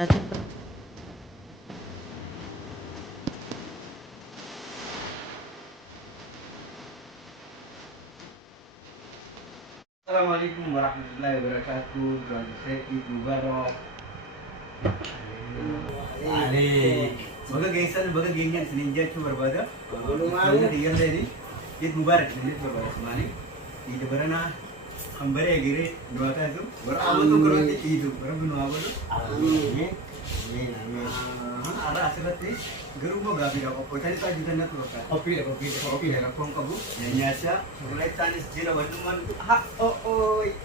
Assalamualaikum warahmatullahi wabarakatuh. Doakan saya Eid Mubarak. Baga gaysan baga genyan seninja cu berbada. Karena dia dari Eid Mubarak seninja berbada semani. Eid berana hambare gire doakan itu. Beramu tu kerana Eid beramu nuawa tu. Amin. Ada asal guru mo gabi ako po tani tayo dito na to ka. Kopi na kung kabu. Yan siya. Mulai tanis jila waduman. Ha oy.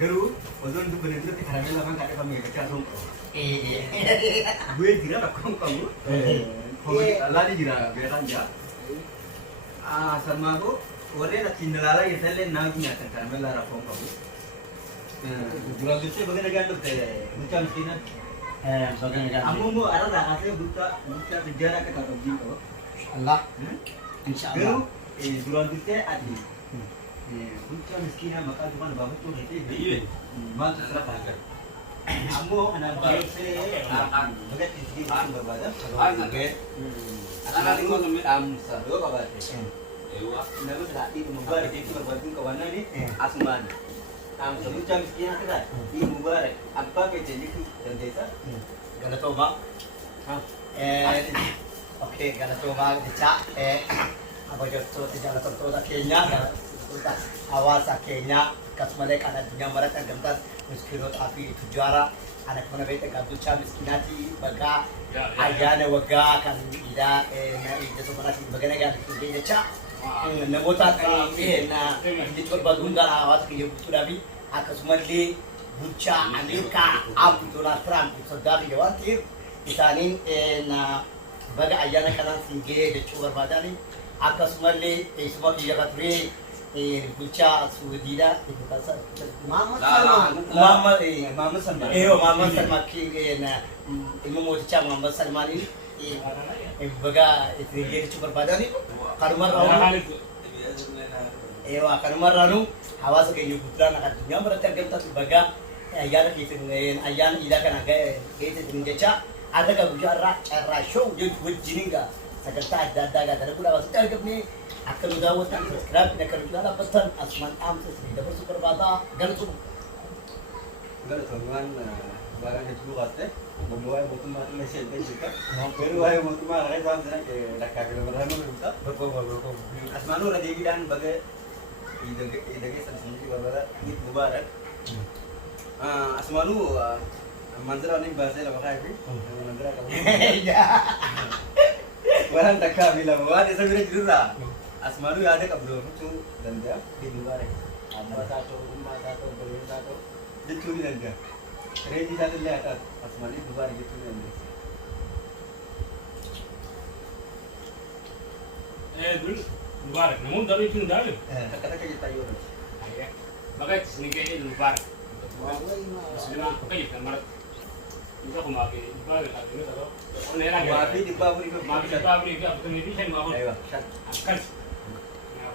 Guru ozon du bene dito karame la kan kami ka song. Gue jira kung kabu. Allah di jira beran ja. Sama ko wala na tinalala yetale na ginya kan karame la kung kabu. Bulan itu bagaimana gandum teh? Macam sini. Bagaimana? Kamu mau ada tak kasih buka sejarah ke kata gitu? Allah. Insyaallah. Bulan itu adi. Buka miskin maka cuma bagus tuh itu. Iya. Mantap serapkan. Kamu anak baru saya akan begitu sih berbeda. Oke. Anak itu namanya Amsa. Dua kabar. Ewa. Lalu berarti membuat itu berbagi kawan ini Asman. Sebut jam sekian kita di Mubarak apa kerja itu dan desa Galatoba. Oke, Galatoba dica apa jodoh tidak Galatoba Kenya, Galatoba Awasa Kenya, kasmale kana dunia marat gamtas muskilot api tujuara anak mana bete gaducha miskinati baga ayana waga kan ida na ida somana bagana ga ide cha namota na di chorba gungal awas ke surabi akasumali bucha Amerika abu Donald Trump sedari jawatir isanin na baga ayana kana singe de chorba badani akasumali semua kijatri bucha Sudida itu kasa Muhammad Salman Muhammad Salman ki na imam Muhammad Muhammad Salman ini baga itu chorba badani karumar karumar ranu hawas ke putra nak dunia mereka kita baga ayana kita ayana ida kan agak kita tinjaca ada ka bujara cara show jadi jininga sakarta ada pula wasita ni akan dawat subscribe nak kerja pesan asman am sesri dapat super bata gantu teman barang itu kate membuat motor mesin juga berbuat motor ada sama ke nak kagak berani juga betul asmanu ada di dan bagai ide sendiri berbeda Eid Mubarak asmanu manzara ni bahasa apa kayak ni manzara kamu barang tak kabila bawa dia sebenarnya jurah asmanu ada kat belum tu dan dia Eid Mubarak amma satu beli satu dia curi dan dia ready satu lihat asmanu Eid Mubarak gitu dan dia dulu Mubarak, namun dari itu dah ada. kata kita yo. Ayah, bagai sini kayaknya Mubarak. Sudah pakai kamar. Kita kemakai Mubarak ada ni tahu. Orang lain lagi. Tapi di bawah itu. Maaf di bawah itu apa tu ni bisa ni maaf. Ayo. Kan.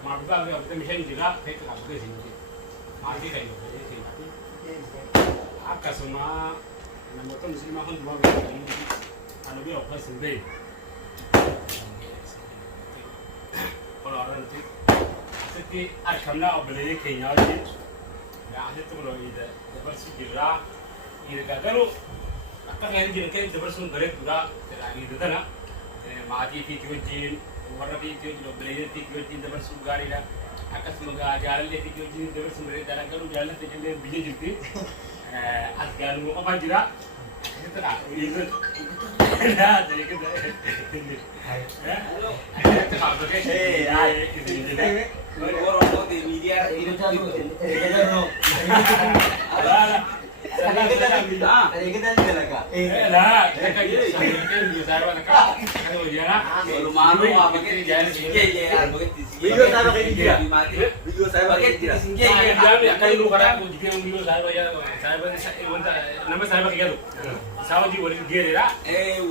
Maaf di bawah itu bisa ni juga. Saya tak boleh sini. Maaf di kayu. Apa semua nama tu mesti makan dua kali. Anu dia apa sendiri. kalau orang itu seperti arkamna obelnya Kenya ini ya ada tuh kalau ide bersih dirah ide kalau akan yang jadi kayak bersih berat juga terlagi itu kan mati fikir warna fikir obelnya fikir bersih gari dah akan semoga jalan dia fikir bersih berat dan kalau jalan terjadi bijak jadi asgal mau apa tidak itu lah itu dah jadi kita halo itu kalau begitu orang mau di media itu tuh Tadi kita juga lah. lah kita gitu saya kan kalau dia nak Kalau malu apa kita jangan singgih ya, begitu. Video saya pakai dia. Video saya pakai dia. Singgih ya. dia akan lu karena aku jika video saya nama saya pakai gitu saya di boleh dia lah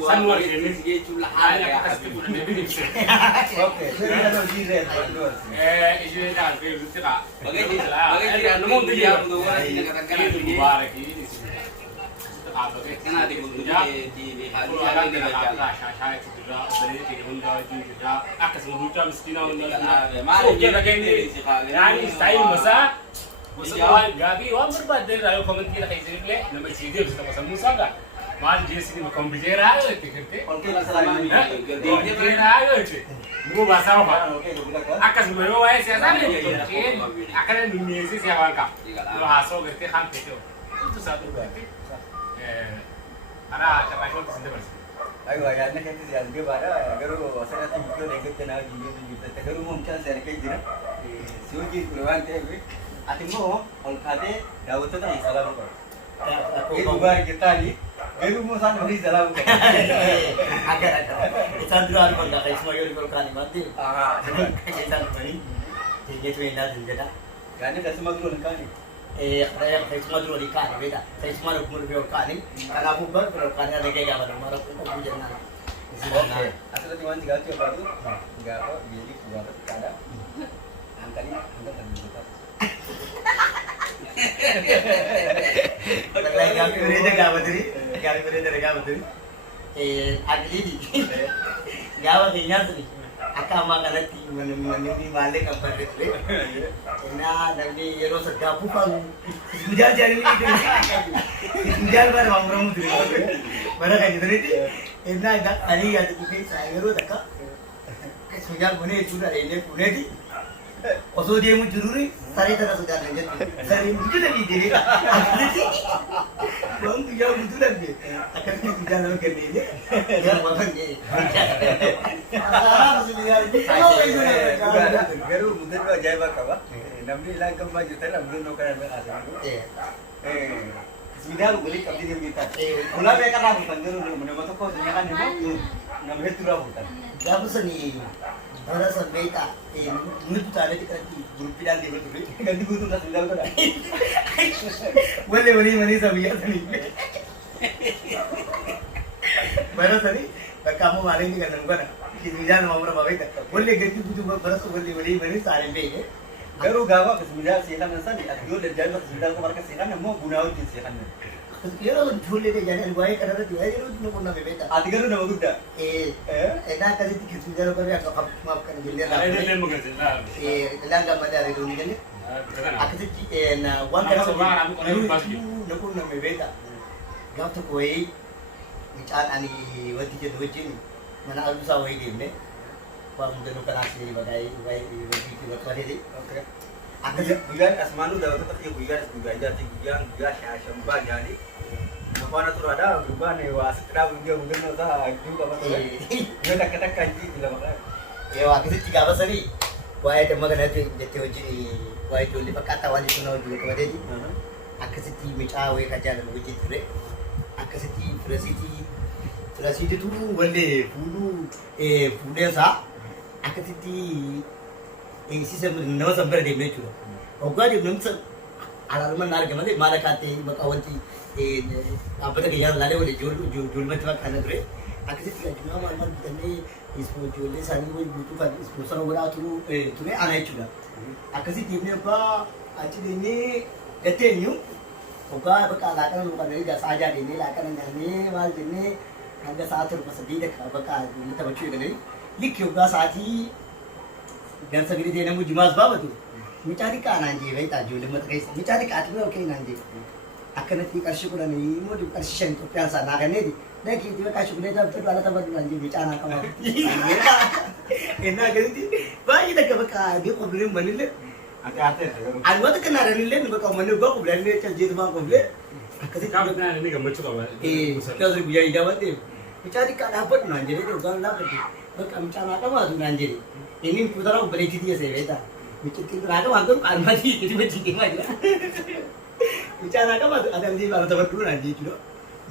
Sanwar ini singgih cula hanya ya. kasih pun lebih Oke, saya ada di red. itu dah itu tak Bagi dia nemu dia untuk orang yang katakan itu mubarak ini dhaabbatee Kana di hali Ulaagaan di garaa shaashaayaa itti jira, obboleeyyi keenya hundaa wajjin jira, akkasuma guddaa miskiinaa hundaa jira. Maal Okkee dhageenye yaani istaayil masaa gosa waan gaabii waan barbaadde irraa yoo komentii lafa isiiflee nama isii deebisa tokko sammuu isaa maal jeesini kompiiteeraa yoo itti kirtee kompiiteeraa yoo itti nuu baasaa ofa akkasuma yoo waa'ee siyaasaa beektu akkana mimmiyeessee siyaa waan qaba yoo haasoo gartee kan feetee hundi isaa dhugaatti karaa shabaashooti sin dabarsa. Ayo, yaadni keetti siyaasni baadha. Garuu asirratti biqiltoota eeggachaa naa wajjin yoo jirtu garuu muumchaan siyaasa kee jira. Si wajjin ture waan ta'eef ati immoo ol kaatee daawwattoota ni salaamu qabu. Dhugaa argitaani garuu immoo isaan horii salaamu qabu. Isaan duraan kan gaafa isuma yoo ol kaanii maatti isaan dhufanii jeetu eenyaa jedha. Gaanii dasuma dura hin kaane. Isuma dura ol kaanii beekta. Isuma dhufuma ol kaanii kanaafuu bar ol kaanii argee gaafa nama rakkoo qabu jennaan. Asirratti wanti gaafachuu barbaadu gaafa biyyi gaafa xiqqaadha. Hanqanii hanga tanniisotaa. Gaafi bareeda gaafa turi. Aglii gaafa keenyaa turi akka ammaa kanatti manni maallee kan barre ture. Namni yeroo saddaa buufan guyyaa jaalanii guyyaa bara maamuramu ture. Bara kan jiranitti ani yaada dhufee isaa yeroo takka guyyaa bunee jechuudha dheedee buneeti. Osoo deemu jiruri saree tana sodaatan jettu. Saree mutu dhabii deebiidha. Waan guyyaa mutu dhabde akkasuma guyyaa nama kenneeni. Garuu waan garuu mudannoo ajaa'ibaa qaba. Namni ilaan gammaa jirtan mudannoo kana irra haasa'u. Midhaan walii qabdii deemee taate. Ulaa beekaa raafuutan garuu nama tokko nyaataan immoo nama hedduu raafuutan. gaafa sanii bara sabbeeta nuti taanee xiqqaatti guruppiidhaan deemee ture. Ganti guutuun taasisu ilaalu godha. Walii manii sabiyyaa sanii. Bara sanii bakka ammoo maaliin kan nan godha. Midhaan nama mura beeka. Walii ganti guutuu bara walii manii taanee beeke. Garuu gaafa bismillah seekan sani yoo daddalu bismillah ko marka seekan immoo bunaa wajjin seekan. Yeroo ijoollee deebi'anii waa'ee kanarratti waa'ee yeroo itti qunname beektaa. Ati garuu nama guddaa. Edaa akkasitti bismillah qabee akka qabmaaf kan jennee raafuu. Ilaan gammadaa reeduu ni jenne. Akkasitti waan kana na qunname beektaa. Gaaf tokko wayii mucaan ani wanti jedhu wajjin mana albuusaa wayii deemne. Waan mudannoo kanaaf wayiitti bakka bateeti. Akkasii guyyaan asmaanuu daawwattoota kiyya guyyaa ijaarti guyyaa shaashambaa jaanii. Afaan turaadhaa gurbaan waa asitti dhaabu hin jiru mudannoo isaa hedduu qaba ture. Yoo takka takka hin lama qaba. Akkasitti gaafa sanii waa'ee damma kanatti jettee wajjin waa'ee ijoollee fakkaataa waan jechuun wajjin bakka bateeti. Akkasitti mucaa wayii kan jaalalu wajjin ture. Akkasitti firasiititu wallee fuudheesaa akkasitti eegsisa nama san bira deemee jechuudha. Waggaa deemu namni san alaaruma na arga malee maala kaatee maqaa wanti dhaabbata keenya laalee wal ijoollumatti bakka kana ture. Akkasitti addunyaa maal bitannee ijoollee isaanii wal guutuu kan ispoonsara godhaa ture ana jechuudha. Akkasitti deemnee abbaa achi deemnee gatteenyu waggaa bakka laaqana nu kanneen gaasaa ajaa deemnee laaqana nyaannee maal jennee hanga sa'a torba sadii dakka bakka ijoollee taphachuu eegalee likki waggaa sa'aatii dansa gadi ta'e namni jimaas baafatu mucaa xiqqaa naan jee beektaa ijoollee mata keessa mucaa xiqqaati bira okee naan jee akkanatti qarshii kudhanii immoo qarshii shan Itoophiyaan isaa naa kenneeti dhageetti bakka shukuleetaa bitadhu ala taphatu naan jee mucaa naa qabaatu ennaa akkasitti baay'ee takka bakka adii qobleen manillee ani wanta kana ranillee bakka uummanni waggaa qobleen caljeetu maan qoblee akkasitti Kaabinaan inni gammachuu qaba. Taasisa guyyaa idaa waan ta'eef mucaa xiqqaa dhaabbatu naan jedhee dhugaan dhaabbatu bakka mucaa naa qabaatu naan jedhe ini putara operasi dia saya beta. Bicara apa mantu kan mati jadi macam mana? Bicara apa ada di dalam tempat dulu nanti juga.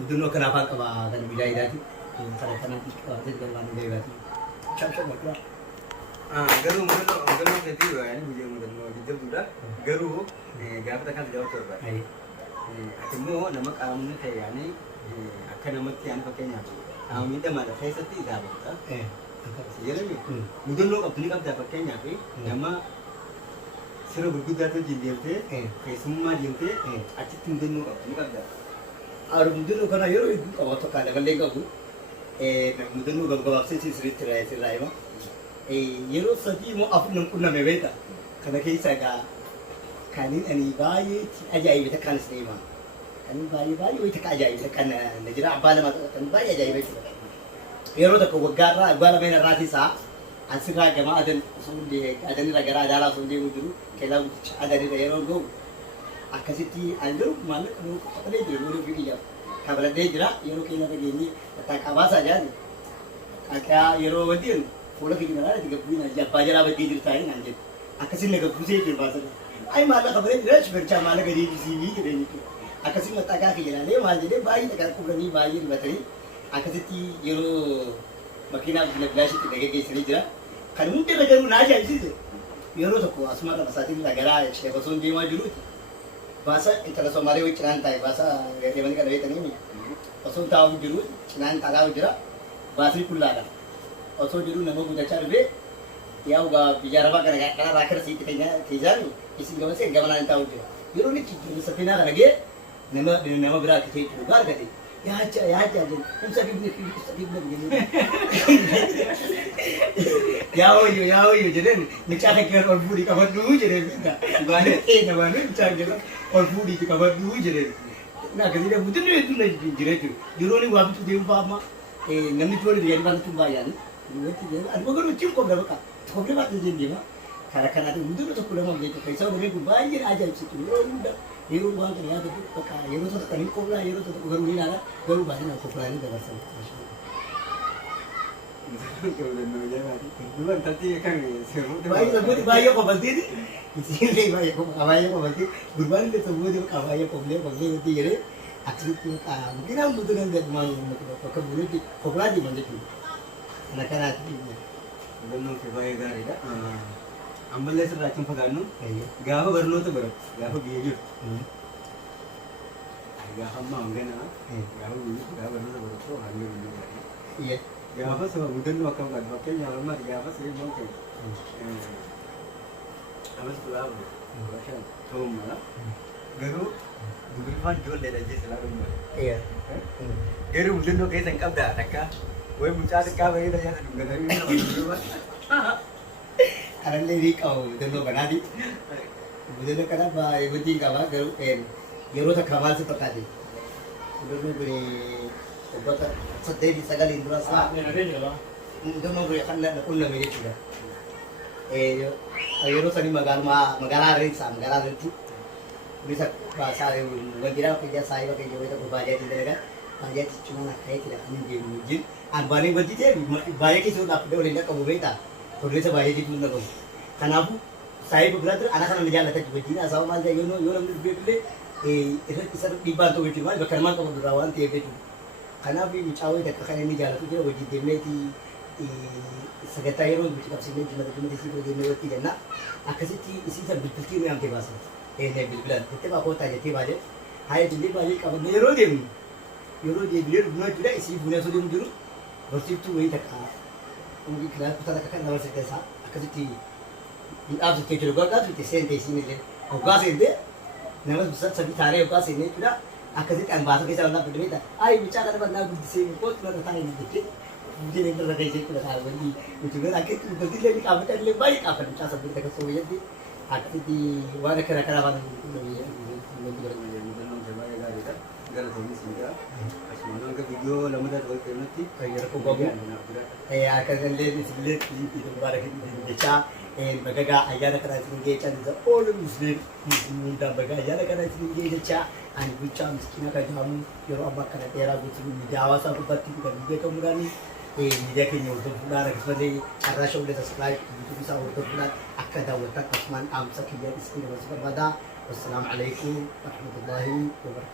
Itu no kenapa kan bila itu kalau kan nanti kalau itu kan dia itu. Cap macam. Garuu mudannoo keetii yaani biyya mudannoo jajjabduudha. Garuu gaafa takkaan jawaa torba. Ati immoo nama qaamni ta'e yaani akka namatti yaani fakkeenyaaf qaamni dhamaadha keessatti daawwata. Jedhame mudannoo qabdu ni qabdaa fakkeenyaaf nama sirna gurguddaatu wajjin deemtee keessummaa deemtee achitti mudannoo qabdu ni qabdaa. Ada mudun kana yero itu kawan tu kada balik aku. Mudun gabgab sih sirit rai ma. Yero sati mo apa nungkuna mebeta. Karena kisah ka kanin ani bayi ajaib itu kan sendiri ma. Kanin bayi itu kan ajaib itu kan negara apa nama kan bayi ajaib itu. Yero tak wagara gua mena rati sa. Asira gama adan sundi adan negara adalah sundi mudun. Kalau ada di yero go. Akasiti anjur mana kalau ada di luar fikir. Kalau ada jera, yero kena begini, tak apa saja ni. Kakak yero berdin, pola kita mana tiga punya, japa jera berdin cerita ini anjir. Akasin nak pusing je bahasa. Ay malah kabar jera, sebenarnya malah gadi di sini kita ni. Akasin nak tagak jera, ni malah jadi bayi tak aku berani bayi ni bateri. Akasiti yero makina belas itu daging kesini jera. Kan mungkin negara mana aja itu. Yero tu ko asmara basati negara, saya pasal dia maju dulu. Bahasa intara somari wih cinan tay bahasa dia mana kada ini pasal tahu juru cinan tahu jera bahasa pulla ada pasal juru nama budak cari ya uga bicara apa karena rakyat sih kita tijan isi gaman sih gaman tahu jera juru ni cipu sepina kan lagi nama berat kita itu bar kati ya aja हम सभी begini ya yo jadi ni cakap kira orang budi kawan dulu jadi mana nama ni cakap orang budi tu kawan dulu jadi nah kalau dia betul itu jadi tu juru ni wabit tu dia apa namni tu dia ni bantu bayan itu dia ada bagus macam kau berapa kau berapa tu jadi mah kadang-kadang ada betul tu kurang macam itu kaisa mereka bayar aja itu udah Yero bang ternyata tu, pakai Yero tu tak ni kobra, Yero tu baru ni nara, baru baca nak kobra ni dah bersama. Duluan tadi kan bayi apa berarti ni? Ini bayi apa berarti? Gurban itu semua dia bayi apa boleh berarti jadi. Akhirnya tu mungkin aku tu kan dia memang pakai boleh di kobra di mana tu. Anak-anak tu. Benar ke bayi gari dah. Ambil lesser racun pagano. Gawa berno tu ber. Gawa biaya. Gawa mangga na. Gawa berno tu ber. So hamil ni. Iya. Gawa sebab mungkin wakam kan. Wakam yang lama gawa sih mungkin. Amas tu apa? Macam tu mana? Garu. Dulu jual le aja selalu. Iya. Garu mungkin tu kayak sengkap dah. Takka. Wei mencari kau ini dah jangan. Garu ni dulu. Karena lagi kau dulu bana di, dulu kerana bayi bunyi kau baru Yero tak kamal seperti tadi. Dulu beri obat sedih di segala indera sah. Dulu beri kan nak pun lebih juga. Yero seni magala rinsa tu. Bisa bahasa bergira kerja saya kerja itu berbagai tidak kan. Bagai cuma nak kaya tidak mungkin mungkin. Balik bunyi je bayi kita sudah pada orang dah kamu berita. Kalau saya bayar di mana pun, kenapa saya bergerak anak-anak menjalan tak cukup jinak sama macam yo nampak beli itu kisah dibantu betul macam kerana kamu durawan tiap itu, kenapa mencapai dekat kan ini jalan tu jadi wajib demi di sekitar itu bercakap sini cuma di situ demi itu tidak nak, akhirnya isi saya berpikir yang tebas, ni bila kita bawa tanya tiba aja, hari ini balik kamu Euro dia beli rumah juga isi punya sudah dulu, bersih tu ini tak. Mungkin kita tak akan nawar sekesa, akan jadi आप सकते चलो का तो सेंट इसी में ले होगा से दे नमस सब सभी सारे होगा से नहीं पूरा आकर्षित अंबासों के साथ ना पड़े था आई विचार करने बंदा बुद्धि से को तो था नहीं दिखे मुझे नहीं पता कैसे पूरा था बंदी मुझे लगा कि तू गलती ले काम कर ले भाई का पर चाह सब तक सो गई थी आती थी वार करा वाला Gara tulis juga, asmana ke video lama dah buat nanti. kayak aku bawa akan lihat itu barang ini baca bagaga ayana kana sini can the all muslim da baga ayana kana sini baca an baca miskina ka jamu yoro abba kana tera gutu dawa sa ku patti ka video ka murani media ke nyurdo pula sebagai cara show de subscribe itu bisa urdo pula akan dawa tak asman am sakiya iskina wasbada wassalamu alaikum warahmatullahi wabarakatuh